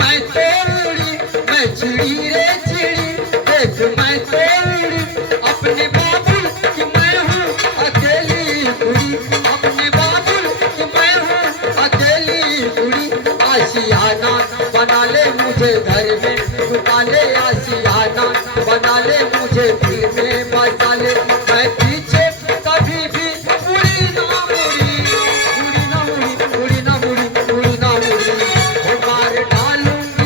मैं तोड़ी मैं चिड़ी रे चिड़ी देख मैं तोड़ी अपने बाबुल कि मैं हूँ अकेली कुड़ी अपने बाबुल कि मैं हूँ अकेली कुड़ी आशियाना बना ले मुझे घर में घुमा ले आशियाना बना ले मुझे दिल में बसा ले मैं पीछे कभी भी मुड़ी ना मुड़ी मुड़ी ना मुड़ी मुड़ी ना मुड़ी मुड़ी ना मुड़ी मार डालूंगी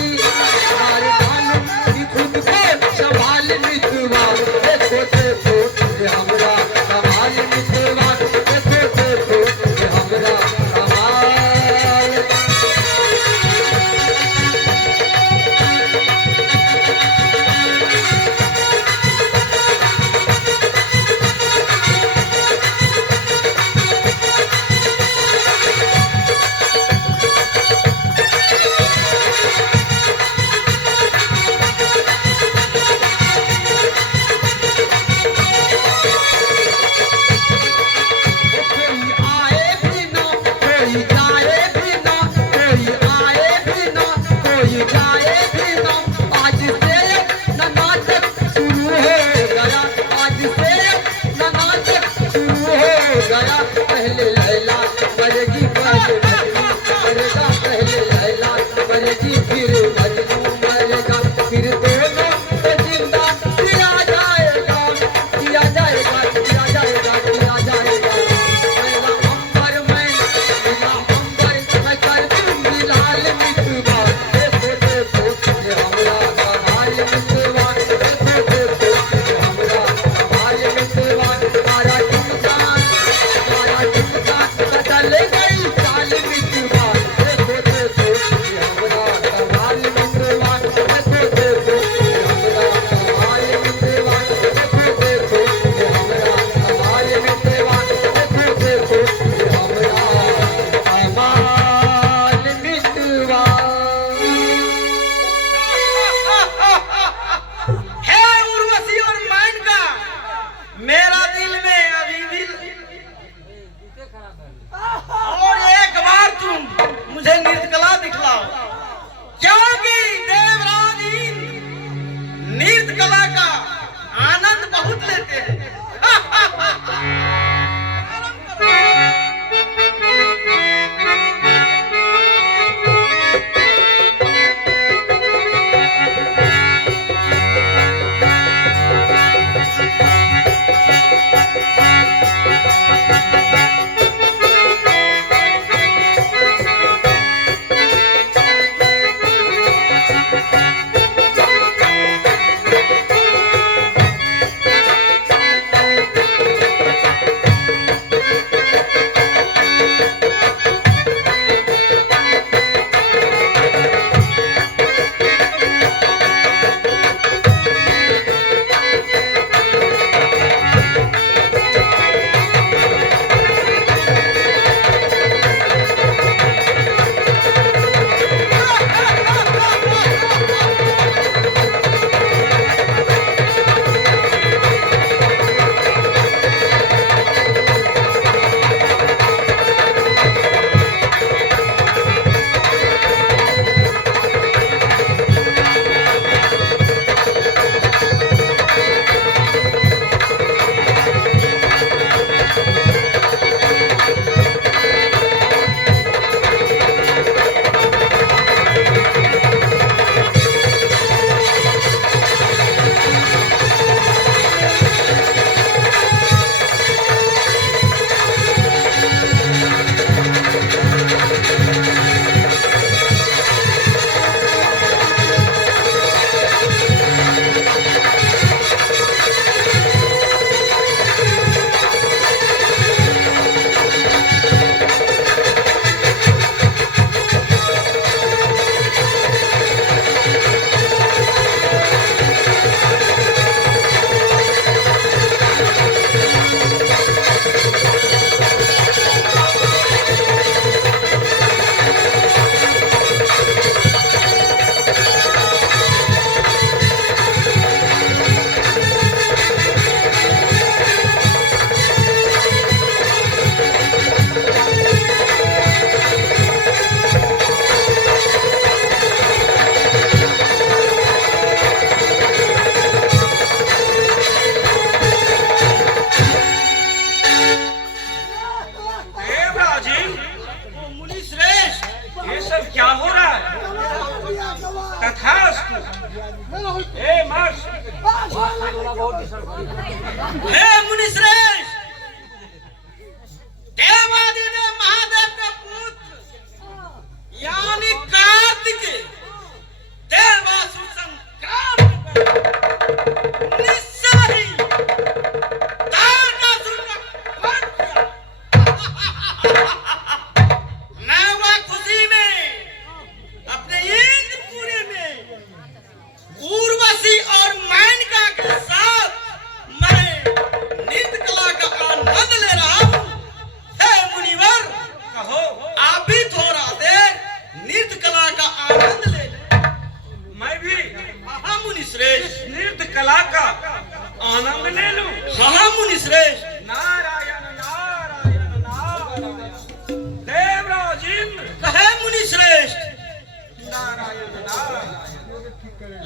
हे मुनिश्रेष्ठ, देवादिदेव महादेव का पुत्र यानी कार्तिकेय देवासुर संग्राम निश्चय ही तारकासुर का वध किया। मैं वह खुशी में अपने इंद्रपुरी में उर्वशी और मेनका के साथ मैं नृत्य कला का आनंद ले रहा हूँ। हे मुनिवर, कहो आप भी थोड़ा देर नृत्य कला का आनंद ले। मैं भी हाँ मुनिश्रेष्ठ, नृत्य कला का आनंद ले लूं। हाँ मुनिश्रेष्ठ। नारायण नारायण नारायण। देवराज इंद्र कहे मुनिश्रेष्ठ। नारायण नारायण।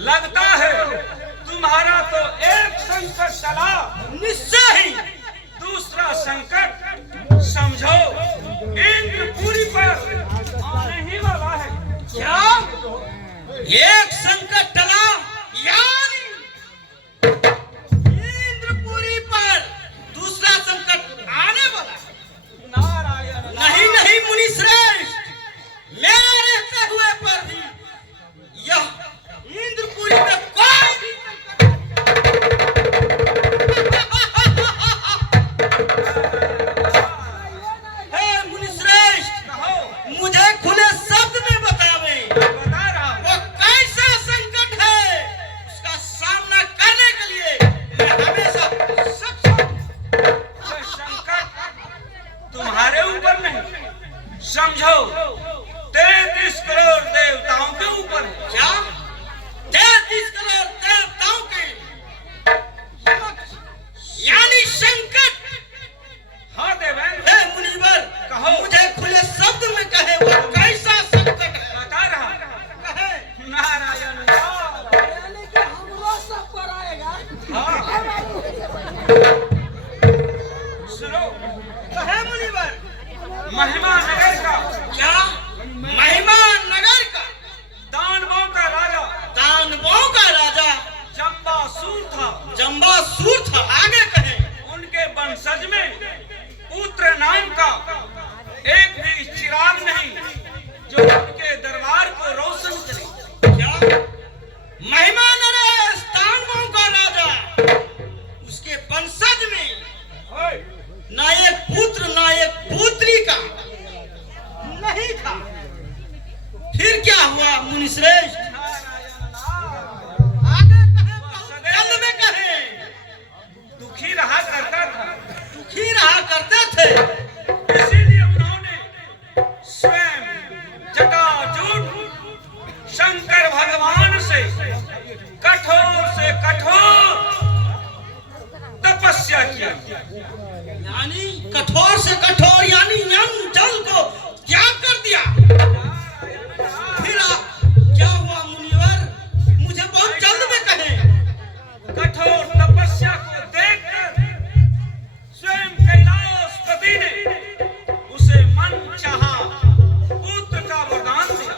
लगता है तुम्हारा तो एक संकट टला, निश्चय ही दूसरा संकट समझो इंद्रपुरी पर आने ही वाला है। क्या एक संकट टला यानी इंद्रपुरी पर दूसरा संकट आने वाला है? नारायण नहीं नहीं मुनिश्रेष्ठ, मेरे रहते हुए पर भी यह इंद्रपुरी में कोई भी हे मुनिश्रेष्ठ, कहो। मुझे खुले शब्द में बतावे बता रहा हूं। वो कैसा संकट है, उसका सामना करने के लिए मैं हमेशा सक्षम। यह संकट तुम्हारे ऊपर नहीं, समझो 33 करोड़ देवताओं के ऊपर है। क्या 33 करोड़ देवताओं के यानी संकट? हाँ देवेंद्र, हे मुनिवर, कहो। मुझे खुले शब्द में कहे वो कैसा संकट है? बता रहा हूं। कहे। नारायण नारायण। हाँ। सुनो, कहे मुनिवर। महिमा नगर का क्या महिमा नगर का दानवों का राजा दानवों का राजा जम्बासूर था। जम्बासूर था। आगे कहे। उनके वंशज में पुत्र नाम का एक भी चिराग नहीं जो उनके दरबार को रोशन करे। क्या महिमा नरेश दानवों का राजा, उसके वंशज में ना एक पुत्र ना एक पुत्री का नहीं था। फिर क्या हुआ मुनिश्रेष्ठ? आगे कहे, जल्द में कहे। दुखी रहा करता था, दुखी रहा करते थे, इसीलिए उन्होंने स्वयं जटाजूट शंकर भगवान से कठोर तपस्या किया। यानी कठोर से कठोर यानी यम जल को त्याग कर दिया। फिर क्या हुआ मुनिवर? मुझे बहुत जल्द में कहे। कठोर तपस्या को देखकर स्वयं कैलाशपति ने उसे मन चाहा पुत्र का वरदान दिया।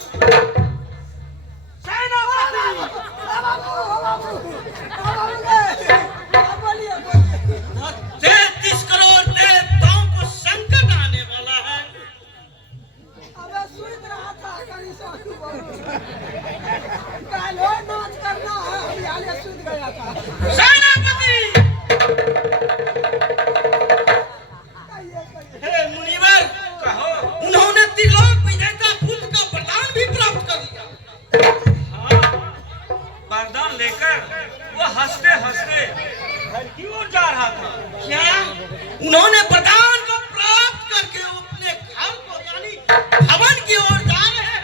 तैतीस करोड़ देवताओं को संकट आने वाला है। सेनापति, हे मुनिवर, कहो। उन्होंने त्रिलोक विजेता पुत्र का वरदान भी प्राप्त कर लिया। हाँ, वरदान लेकर वो हंसते हंसते घर की ओर जा रहा था। क्या उन्होंने वरदान को प्राप्त करके अपने घर को यानी भवन की ओर जा रहे हैं?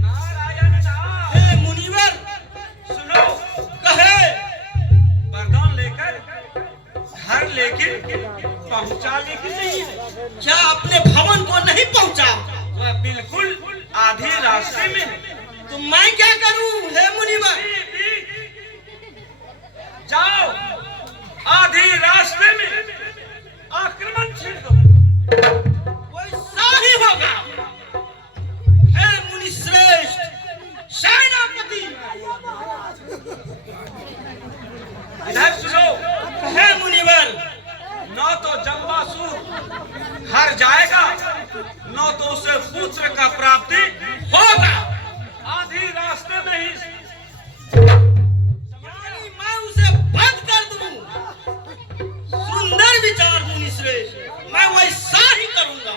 नारायण नारायण। हे मुनिवर, सुनो, कहे। वरदान लेकर घर लेकिन पहुंचा लेकिन नहीं है। क्या अपने भवन को नहीं पहुंचा? वह बिल्कुल आधे रास्ते में है। तो मैं क्या करूं हे मुनिवर? जाओ, आधे रास्ते में आक्रमण छेड़ दो। वैसा ही होगा। हे मुनिश्रेष्ठ, सेनापति, इधर सुनो, है मुनिवर। न तो जम्बासुर हर जाएगा, न तो उसे पुत्र का प्राप्ति होगा। आधी रास्ते में ही यानी मैं उसे बंद कर दूं। सुंदर विचार मुनि श्रेष्ठ, मैं वैसा ही करूंगा।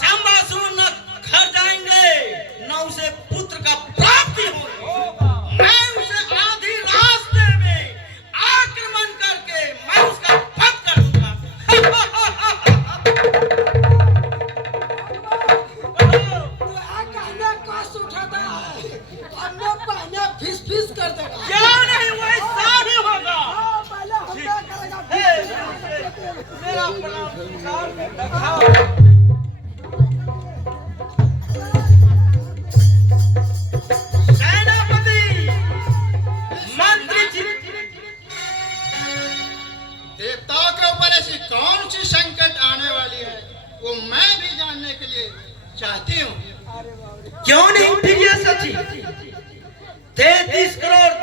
जम्बासुर न घर जाएंगे, न उसे पुत्र का प्राप्ति होगा। मैं उसे आधी रास्ते में आक्रमण करके मैं उसका वध कर दूंगा। फिस कर देगा। क्या नहीं वैसा ही होगा। मेरा प्रणाम स्वीकार करना। सेनापति मंत्री जी, देवताओं के ऊपर ऐसी कौन सी संकट आने वाली है, वो मैं भी जानने के लिए चाहती हूँ। क्यों नहीं प्रिय सची, 33 करोड़